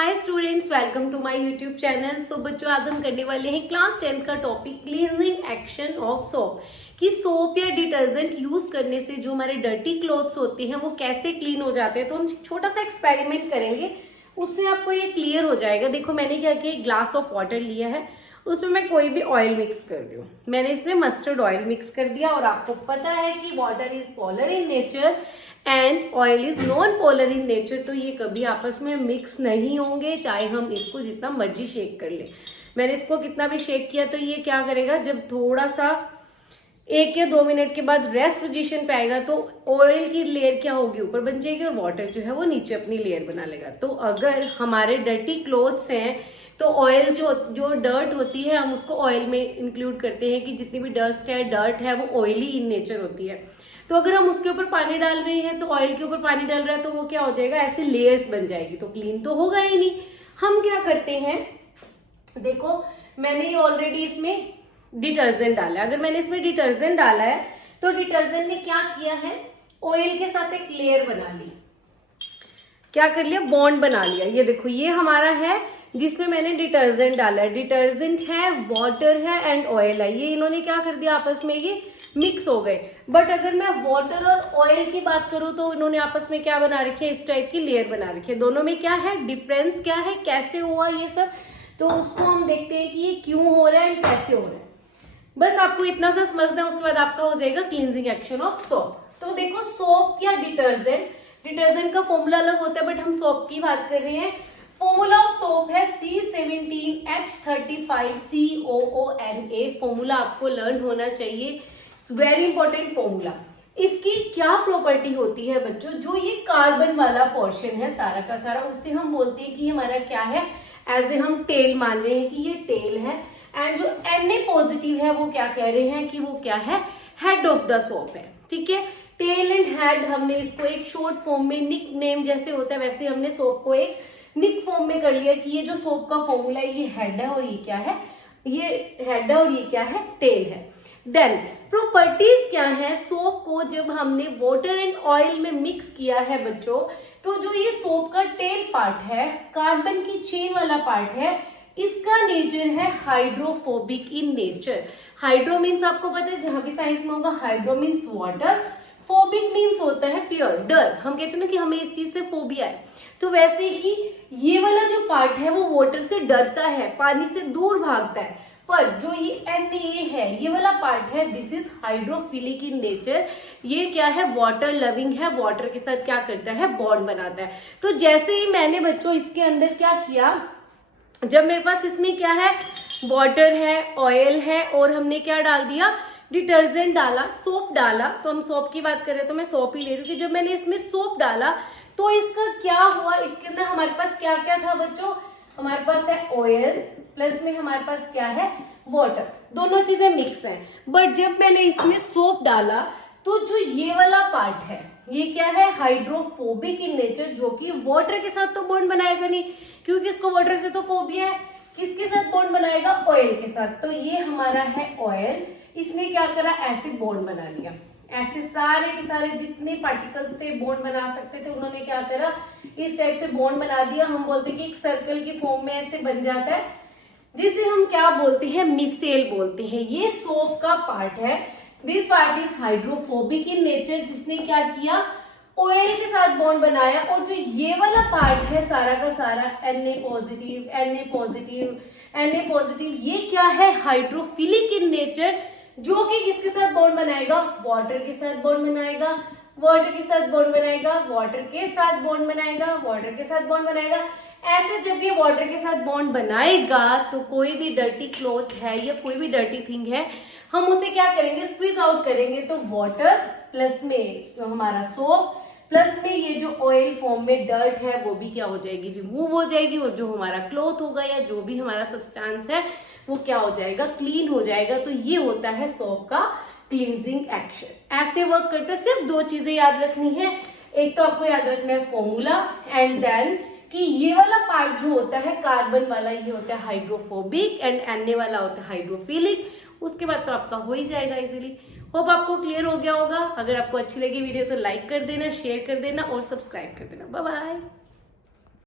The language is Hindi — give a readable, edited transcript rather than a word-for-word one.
Hi students, welcome to my YouTube channel. So बच्चों, आज हम करने वाले हैं क्लास 10 का topic cleansing action of soap. कि सोप या डिटर्जेंट यूज करने से जो हमारे डर्टी क्लॉथ्स होते हैं वो कैसे क्लीन हो जाते हैं। तो हम छोटा सा एक्सपेरिमेंट करेंगे, उससे आपको ये क्लियर हो जाएगा। देखो, मैंने क्या किया, एक ग्लास ऑफ वाटर लिया है, उसमें मैं कोई भी ऑयल मिक्स कर रही हूँ। मैंने इसमें मस्टर्ड ऑयल मिक्स कर दिया, और आपको पता है कि water is polar in nature and oil is non polar in nature, तो ये कभी आपस में मिक्स नहीं होंगे, चाहे हम इसको जितना मर्जी शेक कर ले। मैंने इसको कितना भी शेक किया तो ये क्या करेगा, जब थोड़ा सा 1 या 2 मिनट के बाद रेस्ट पोजीशन पे आएगा तो ऑयल की लेयर क्या होगी, ऊपर बन जाएगी, और वाटर जो है वो नीचे अपनी लेयर बना लेगा। तो अगर हमारे डर्टी क्लोथ्स हैं तो ऑयल जो डर्ट होती है हम उसको ऑयल में इंक्लूड करते हैं कि जितनी भी डस्ट है, डर्ट है, वो ऑयली इन नेचर होती है। तो अगर हम उसके ऊपर पानी डाल रहे हैं तो ऑयल के ऊपर पानी डाल रहा है तो वो क्या हो जाएगा, ऐसे लेयर्स बन जाएगी, तो क्लीन तो होगा ही नहीं। हम क्या करते हैं, देखो मैंने ऑलरेडी इसमें डिटर्जेंट डाला है। अगर मैंने इसमें डिटर्जेंट डाला है तो डिटर्जेंट ने क्या किया है, ऑयल के साथ एक लेयर बना ली, क्या कर लिया, बॉन्ड बना लिया। ये देखो, ये हमारा है जिसमें मैंने डिटर्जेंट डाला है। डिटर्जेंट है, वाटर है एंड ऑयल है, ये इन्होंने क्या कर दिया, आपस में ये मिक्स हो गए। बट अगर मैं वाटर और ऑयल की बात करूं तो इन्होंने आपस में क्या बना रखी है, इस टाइप की लेयर बना रखी है। दोनों में क्या है डिफरेंस, क्या है, कैसे हुआ ये सब, तो उसको हम देखते हैं कि ये क्यों हो रहा है एंड कैसे हो रहा है। बस आपको इतना सा समझना है, उसके बाद आपका हो जाएगा क्लींजिंग एक्शन ऑफ सोप। तो देखो, सोप या डिटर्जेंट का फॉर्मूला अलग होता है, बट हम सोप की बात कर रहे हैं। फॉर्मूला ऑफ सोप है C17H35COONA। फॉर्मूला आपको लर्न होना चाहिए, वेरी इंपॉर्टेंट फॉर्मूला। इसकी क्या प्रॉपर्टी होती है बच्चों, जो ये कार्बन वाला पोर्शन है सारा का सारा, उससे हम बोलते हैं कि हमारा क्या है, एज ए हम टेल मान रहे हैं कि ये टेल है। एंड जो Na पॉजिटिव है वो क्या कह रहे हैं कि वो क्या है, हेड ऑफ द सोप है। ठीक है, टेल एंड हेड, हमने इसको एक शॉर्ट फॉर्म में, निक नेम जैसे होता है वैसे हमने सोप को एक निक फॉर्म में कर लिया कि ये जो सोप का फॉर्मूला है ये हेड है और ये क्या है, ये हेड है और ये क्या है, टेल है। देन प्रॉपर्टीज क्या है, सोप को जब हमने वाटर एंड ऑयल में मिक्स किया है बच्चों, तो जो ये सोप का टेल पार्ट है, कार्बन की चेन वाला पार्ट है, इसका नेचर है hydrophobic in nature. Hydro means आपको पता है, जहां भी साइंस में होगा, hydro means water, phobic means होता है फियर, डर। हम कहते हैं ना कि हमें इस चीज से फोबिया है, तो वैसे ही ये वाला जो पार्ट है वो वाटर से डरता है, पानी से दूर भागता है। पर जो ये Na है, ये वाला पार्ट है, this is hydrophilic in nature. ये क्या है, वाटर लविंग है, वाटर के साथ क्या करता है, बॉन्ड बनाता है। तो जैसे ही मैंने बच्चों इसके अंदर क्या किया, जब मेरे पास इसमें क्या है, वाटर है, ऑयल है, और हमने क्या डाल दिया, डिटर्जेंट डाला, सोप डाला। तो हम सोप की बात करें तो मैं सोप ही ले रही हूँ कि जब मैंने इसमें सोप डाला तो इसका क्या हुआ, इसके अंदर हमारे पास क्या क्या था बच्चों, हमारे पास है ऑयल, प्लस में हमारे पास क्या है, वाटर, दोनों चीजें मिक्स हैं। बट जब मैंने इसमें सोप डाला तो जो ये वाला पार्ट है, ये क्या है, हाइड्रोफोबिक इन नेचर, जो कि वाटर के साथ तो बॉन्ड बनाएगा नहीं, क्योंकि इसको वाटर से तो फोबिया है। किसके साथ बॉन्ड बनाएगा, ऑयल के साथ। तो ये हमारा है ऑयल, इसने क्या करा, ऐसे बॉन्ड बना लिया। ऐसे सारे के सारे जितने पार्टिकल्स थे बॉन्ड बना सकते थे, उन्होंने क्या करा, इस टाइप से बॉन्ड बना दिया। हम बोलते हैं कि एक सर्कल की फॉर्म में ऐसे बन जाता है, जिसे हम क्या बोलते हैं, मिसेल बोलते हैं। ये सोप का पार्ट है, this part is hydrophobic in nature, जिसने क्या किया, ऑयल के साथ बॉन्ड बनाया। और जो ये वाला पार्ट है सारा का सारा, Na positive, Na positive, Na positive, ये क्या है, हाइड्रोफिलिक इन नेचर, जो कि किसके साथ बॉन्ड बनाएगा, वाटर के साथ बॉन्ड बनाएगा, वाटर के साथ बॉन्ड बनाएगा, वाटर के साथ बॉन्ड बनाएगा, वाटर के साथ बॉन्ड बनाएगा। ऐसे जब ये वाटर के साथ बॉन्ड बनाएगा तो कोई भी डर्टी क्लॉथ है या कोई भी डर्टी थिंग है, हम उसे क्या करेंगे, स्क्वीज आउट करेंगे। तो वाटर प्लस में जो हमारा सोप, प्लस में ये जो ऑयल फॉर्म में डर्ट है वो भी क्या हो जाएगी, रिमूव हो जाएगी, और जो हमारा क्लॉथ होगा या जो भी हमारा सब्सटेंस है वो क्या हो जाएगा, क्लीन हो जाएगा। तो ये होता है सोप का क्लींजिंग एक्शन। ऐसे वर्क करता है। सिर्फ 2 चीजें याद रखनी है, एक तो आपको याद रखना है फॉर्मूला, एंड देन कि ये वाला पार्ट जो होता है कार्बन वाला, ये होता है हाइड्रोफोबिक, एंड Na वाला होता है हाइड्रोफिलिक। उसके बाद तो आपका हो ही जाएगा इजीली। होप आपको क्लियर हो गया होगा। अगर आपको अच्छी लगी वीडियो तो लाइक कर देना, शेयर कर देना और सब्सक्राइब कर देना। Bye bye.